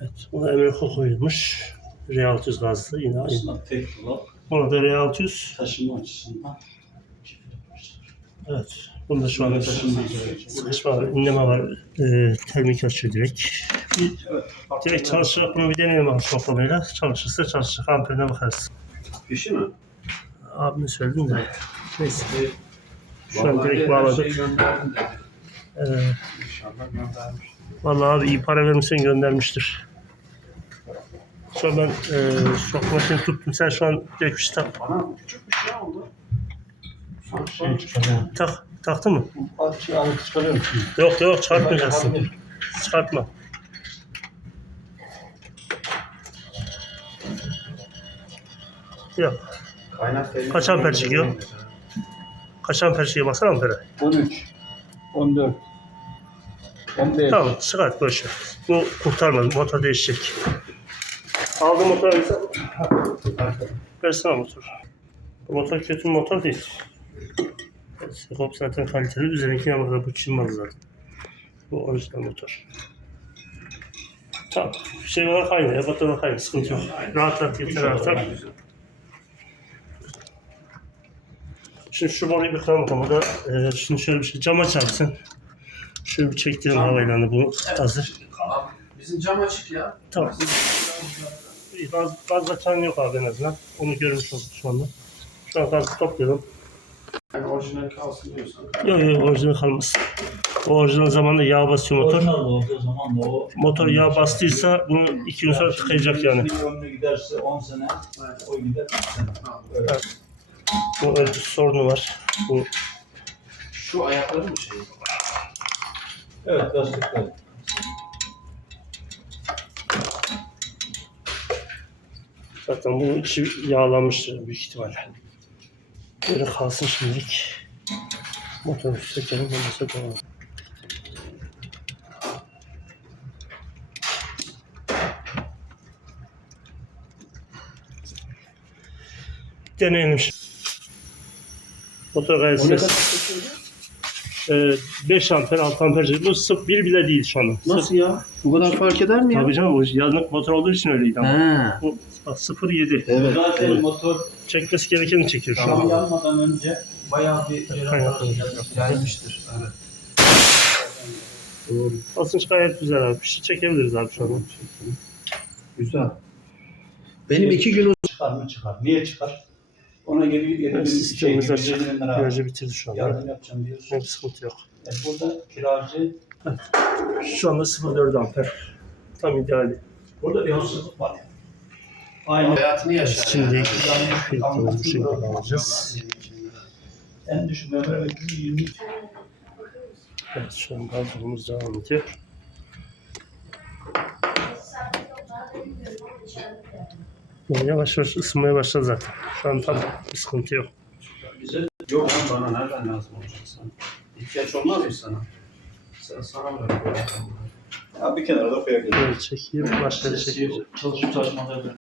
Evet, buna Emre koyulmuş. R600 gazlı yine aynı. Tek dolap Buna da R600. taşıma açısından. Evet. Bunda şu anda sıkışma var, inleme var. E, termik açıyor direkt. Bir, direkt çalışacak bunu bir deneyelim abi şoklamayla. Çalışırsa çalışacak. Amperine bakarız. Kişi mi? Abime söyledim de. Neyse. Şu an direkt bağladık. dedi. Ee. Vallahi abi iyi para vermişsen göndermiştir. Şu an ben e, şok makinesi tuttum. Sen şu an şey tak. Bana küçük bir şey oldu. Şey çıkarıyorum. tak taktı mı? Parçayı alıp çıkarıyorum. Yok yok çarpmayacaksın. Çıkartma. Yok. Kaç amper çekiyor? Kaç amper çekiyor baksana ampere. 13, 14, 15. Tamam çıkart boş ver. Bu kurtarmaz. Motor değişecek. Aldım motoru. Versene motor. Bu motor kötü bir motor değil. Skop zaten kaliteli. Üzerindeki yamalı bu Çin malı zaten. Bu orijinal motor. Tamam. Şey olarak aynı. Ebat olarak aynı. Sıkıntı yok. Rahat rahat yeter artar. Şimdi şu boruyu bir bakalım. Burada, e, şimdi şöyle bir şey. Cam açarsın. Şöyle bir Tamam. havayla hani bu hazır. Bizim cam açık ya. Tamam. İyi, Gaz, gaz açan yok abi en azından. Onu görmüş olduk şu anda. Şu an gazı topluyorum. Yani orijinal kalsın diyorsan. Yok yok orijinal kalmaz. O orijinal zamanda yağ basıyor motor. Orijinal olduğu zaman da o Motor yağ bastıysa bunu iki gün sonra tıkayacak yani. Bir ömrü giderse 10 sene, o gider 3 sene. Öyle. Evet. Bu ölçü sorunu var. Bu Şu ayakları mı şey? Evet, lastikler. Zaten bu içi yağlanmıştır büyük ihtimalle. Böyle kalsın şimdilik. Motoru sökelim ondan sonra devam. Deneyelim şimdi. Motor gayet ses. Çekiyor? Ee, 5 amper, 6 amper. Bu sıfır bir bile değil şu anda. Nasıl ya? Bu kadar fark eder mi ya? Tabii canım o yanlık motor olduğu için öyleydi ama. He. Bu bak 0.7. Evet. Zaten motor Çekmesi gerekeni çekiyor şu tam an. yanmadan önce bayağı bir Kaynak. Gelmiştir. Evet. Doğru. Basınç gayet güzel abi. Bir şey çekebiliriz abi şu an. güzel. Benim iki gün Çıkar mı çıkar? Niye çıkar? Ona geri geri Evet, bir şey sistemimiz açık. 150 bin lira Virajı bitirdi şu anda. yardım yapacağım diyorsun. Hiç sıkıntı yok. E burada kiracı, Şu anda 0.4 amper. Tam ideali. burada bir haksızlık var. Aynı hayatını yaşar. Şimdi yani. filtreyi bu şekilde alacağız. en düşük ömrü ve 20 Evet şu an gazımız devam ediyor. Yani yavaş yavaş ısınmaya başladı zaten. Şu an tam bir sıkıntı yok. Bize yok lan bana nereden lazım olacak sana? İhtiyaç olmaz mı sana? Sen sana mı öyle Ya bir kenara da koyabilirim. Böyle çekeyim, başka çekeyim. Çalışıp çalışmaları